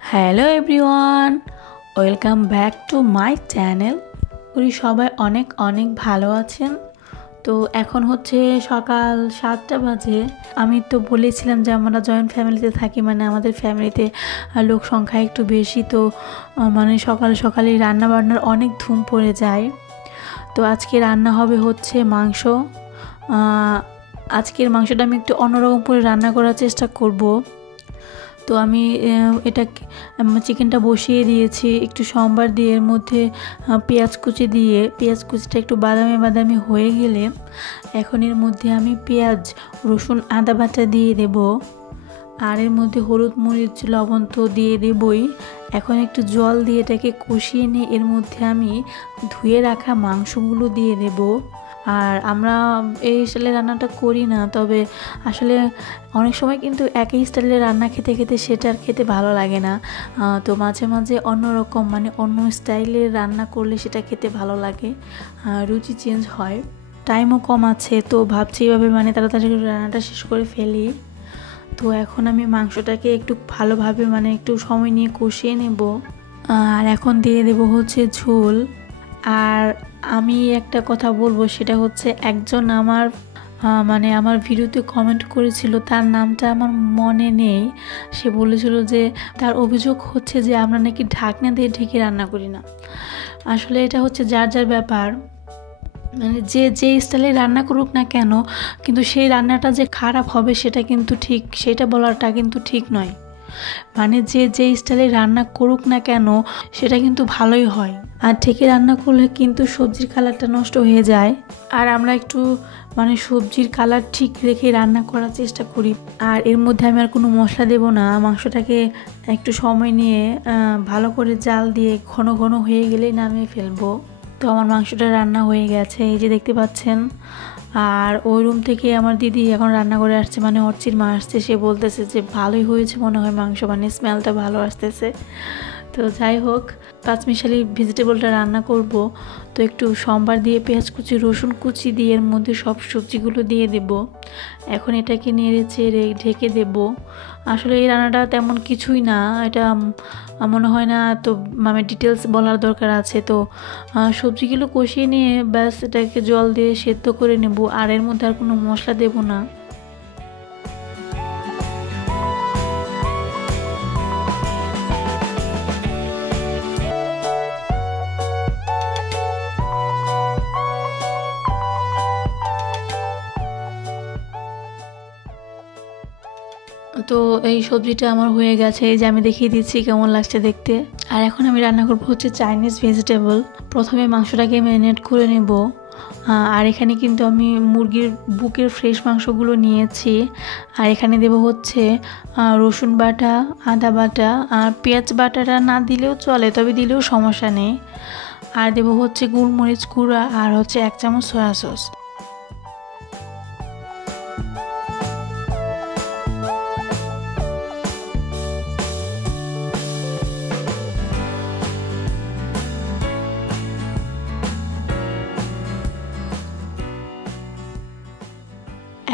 Hello everyone, welcome back to my channel. করি সবাই অনেক অনেক ভালো আছেন। তো এখন হচ্ছে সকাল 7টা বাজে। আমি তো বলেছিলাম যে আমরা জয়েন্ট ফ্যামিলিতে থাকি, মানে আমাদের ফ্যামিলিতে লোক সংখ্যা একটু বেশি, তো মানে সকাল সকালে রান্না বান্নার অনেক ধুম পড়ে যায়। তো আজকে রান্না হবে হচ্ছে মাংস। আজকের মাংসটা আমি একটু অন্যরকম করে রান্না করার চেষ্টা করব। তো আমি এটা চিকেনটা বসিয়ে দিয়েছি, একটু সম্বার দিয়ে এর মধ্যে পেঁয়াজ কুচিটা একটু বাদামি বাদামি হয়ে গেলে এখন এর মধ্যে আমি পেঁয়াজ, রসুন, আদা বাটা দিয়ে দেব। আর এর মধ্যে হলুদ, মরিচ, লবণ তো দিয়ে দেবই। এখন একটু জল দিয়ে এটাকে কষিয়ে নিয়ে এর মধ্যে আমি ধুয়ে রাখা মাংসগুলো দিয়ে দেব। আর আমরা এই স্টাইলে রান্নাটা করি না, তবে আসলে অনেক সময় কিন্তু একই স্টাইলে রান্না খেতে খেতে সেটা আর খেতে ভালো লাগে না। তো মাঝে মাঝে অন্যরকম, মানে অন্য স্টাইলে রান্না করলে সেটা খেতে ভালো লাগে, রুচি চেঞ্জ হয়। টাইমও কম আছে, তো ভাবছি এভাবে মানে তাড়াতাড়ি রান্নাটা শেষ করে ফেলি। তো এখন আমি মাংসটাকে একটু ভালোভাবে মানে একটু সময় নিয়ে কষিয়ে নেব। আর এখন দিয়ে দেব হচ্ছে ঝোল। আর আমি একটা কথা বলবো, সেটা হচ্ছে একজন আমার মানে আমার ভিডিওতে কমেন্ট করেছিল, তার নামটা আমার মনে নেই। সে বলেছিল যে তার অভিযোগ হচ্ছে যে আমরা নাকি ঢাকনা দিয়ে ঢেকে রান্না করি না। আসলে এটা হচ্ছে যার যার ব্যাপার, মানে যে স্টাইলে রান্না করুক না কেন, কিন্তু সেই রান্নাটা যে খারাপ হবে সেটা কিন্তু ঠিক, সেটা বলাটা কিন্তু ঠিক নয়। মানে যে স্টাইলে রান্না করুক না কেন সেটা কিন্তু ভালোই হয়। আর ঢেকে রান্না করলে কিন্তু সবজির কালারটা নষ্ট হয়ে যায়। আর আমরা একটু মানে সবজির কালার ঠিক রেখে রান্না করার চেষ্টা করি। আর এর মধ্যে আমি আর কোনো মশলা দেব না। মাংসটাকে একটু সময় নিয়ে ভালো করে জাল দিয়ে ঘন ঘন হয়ে গেলেই নামিয়ে ফেলবো। তো আমার মাংসটা রান্না হয়ে গেছে, এই যে দেখতে পাচ্ছেন। আর ওই রুম থেকে আমার দিদি এখন রান্না করে আসছে, মানে অর্চির মা আসছে। সে বলতেছে যে ভালোই হয়েছে মনে হয় মাংস, মানে স্মেলটা ভালো আসতেছে। তো যাই হোক, পাঁচমিশালি ভেজিটেবলটা রান্না করব। তো একটু সম্বার দিয়ে পেঁয়াজ কুচি, রসুন কুচি দিয়ে এর মধ্যে সব সবজিগুলো দিয়ে দেব। এখন এটাকে নেড়ে চেড়ে ঢেকে দেব। আসলে এই রান্নাটা তেমন কিছুই না, এটা মনে হয় না তো মানে ডিটেলস বলার দরকার আছে। তো সবজিগুলো কষিয়ে নিয়ে ব্যাস এটাকে জল দিয়ে সেদ্ধ করে নেব। আর এর মধ্যে আর কোনো মশলা দেব না। তো এই সবজিটা আমার হয়ে গেছে, এই যে আমি দেখিয়ে দিচ্ছি কেমন লাগছে দেখতে। আর এখন আমি রান্না করবো হচ্ছে চাইনিজ ভেজিটেবল। প্রথমে মাংসটাকে ম্যারিনেট করে নেব। আর এখানে কিন্তু আমি মুরগির বুকের ফ্রেশ মাংসগুলো নিয়েছি। আর এখানে দেব হচ্ছে রসুন বাটা, আদা বাটা, আর পেঁয়াজ বাটাটা না দিলেও চলে, তবে দিলেও সমস্যা নেই। আর দেব হচ্ছে গোলমরিচ গুঁড়া, আর হচ্ছে 1 চামচ সয়া সস।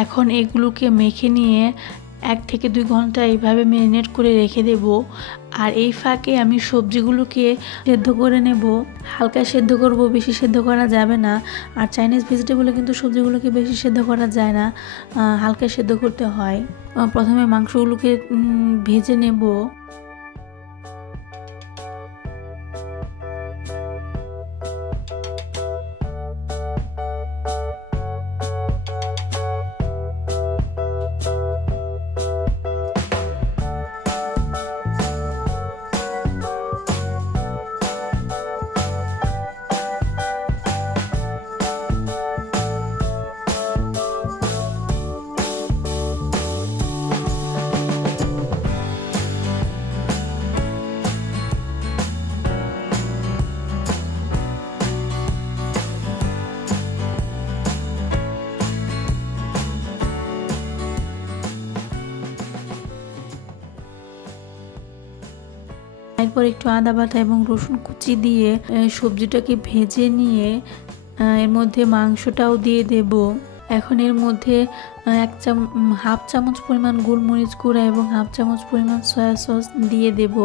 এখন এগুলোকে মেখে নিয়ে 1 থেকে 2 ঘন্টা এইভাবে ম্যারিনেট করে রেখে দেব। আর এই ফাঁকে আমি সবজিগুলোকে সেদ্ধ করে নেব। হালকা সেদ্ধ করব, বেশি সেদ্ধ করা যাবে না। আর চাইনিজ ভেজিটেবলে কিন্তু সবজিগুলোকে বেশি সেদ্ধ করা যায় না, হালকা সেদ্ধ করতে হয়। প্রথমে মাংসগুলোকে ভেজে নেব। এরপর একটু আদা বাটা এবং রসুন কুচি দিয়ে সবজিটাকে ভেজে নিয়ে এর মধ্যে মাংসটাও দিয়ে দেব। এখন এর মধ্যে হাফ চামচ পরিমাণ গোলমরিচ গুঁড়া এবং হাফ চামচ পরিমাণ সয়া সস দিয়ে দেব।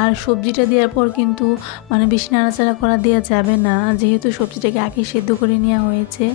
আর সবজিটা দেওয়ার পর কিন্তু মানে বেশি নাড়াচাড়া করা দেওয়া যাবে না, যেহেতু সবজিটাকে আগে সেদ্ধ করে নেওয়া হয়েছে।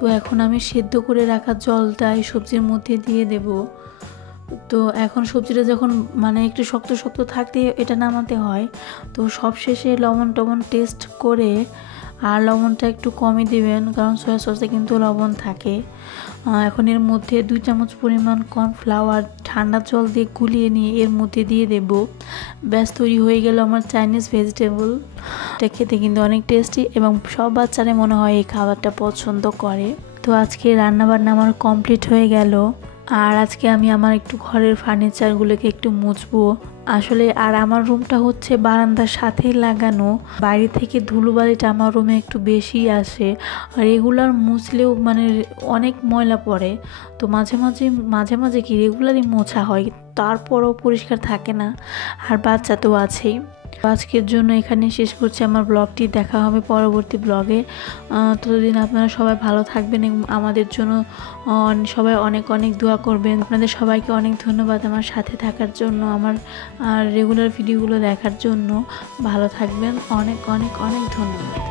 তো এখন আমি সেদ্ধ করে রাখা জলটা এই সবজির মধ্যে দিয়ে দেব। তো এখন সবজিটা যখন মানে একটু শক্ত শক্ত থাকতে এটা নামাতে হয়। তো সব শেষে লবণ টবণ টেস্ট করে, আর লবণটা একটু কমই দিবেন কারণ সয়া সসে কিন্তু লবণ থাকে। এখন এর মধ্যে 2 চামচ পরিমাণ কর্নফ্লাওয়ার ঠান্ডা জল দিয়ে গুলিয়ে নিয়ে এর মধ্যে দিয়ে দেব। ব্যাস তৈরি হয়ে গেল আমার চাইনিজ ভেজিটেবল। এটা খেতে কিন্তু অনেক টেস্টি এবং সব বাচ্চারা মনে হয় এই খাবারটা পছন্দ করে। তো আজকে রান্নাবান্না আমার কমপ্লিট হয়ে গেল। আর আজকে আমি আমার একটু ঘরের ফার্নিচারগুলোকে একটু মুছবো আসলে। আর আমার রুমটা হচ্ছে বারান্দার সাথেই লাগানো, বাইরে থেকে ধুলোবালিটা আমার রুমে একটু বেশি আসে। আর রেগুলার মুছলেও মানে অনেক ময়লা পড়ে। তো মাঝে মাঝে কি রেগুলারই মোছা হয়, তারপরও পরিষ্কার থাকে না। আর বাচ্চা তো আছেই। আজকের জন্য এখানে শেষ করছি আমার ব্লগটি। দেখা হবে পরবর্তী ব্লগে। ততদিন আপনারা সবাই ভালো থাকবেন এবং আমাদের জন্য সবাই অনেক অনেক দোয়া করবেন। আপনাদের সবাইকে অনেক ধন্যবাদ আমার সাথে থাকার জন্য, আমার রেগুলার ভিডিওগুলো দেখার জন্য। ভালো থাকবেন, অনেক অনেক অনেক ধন্যবাদ।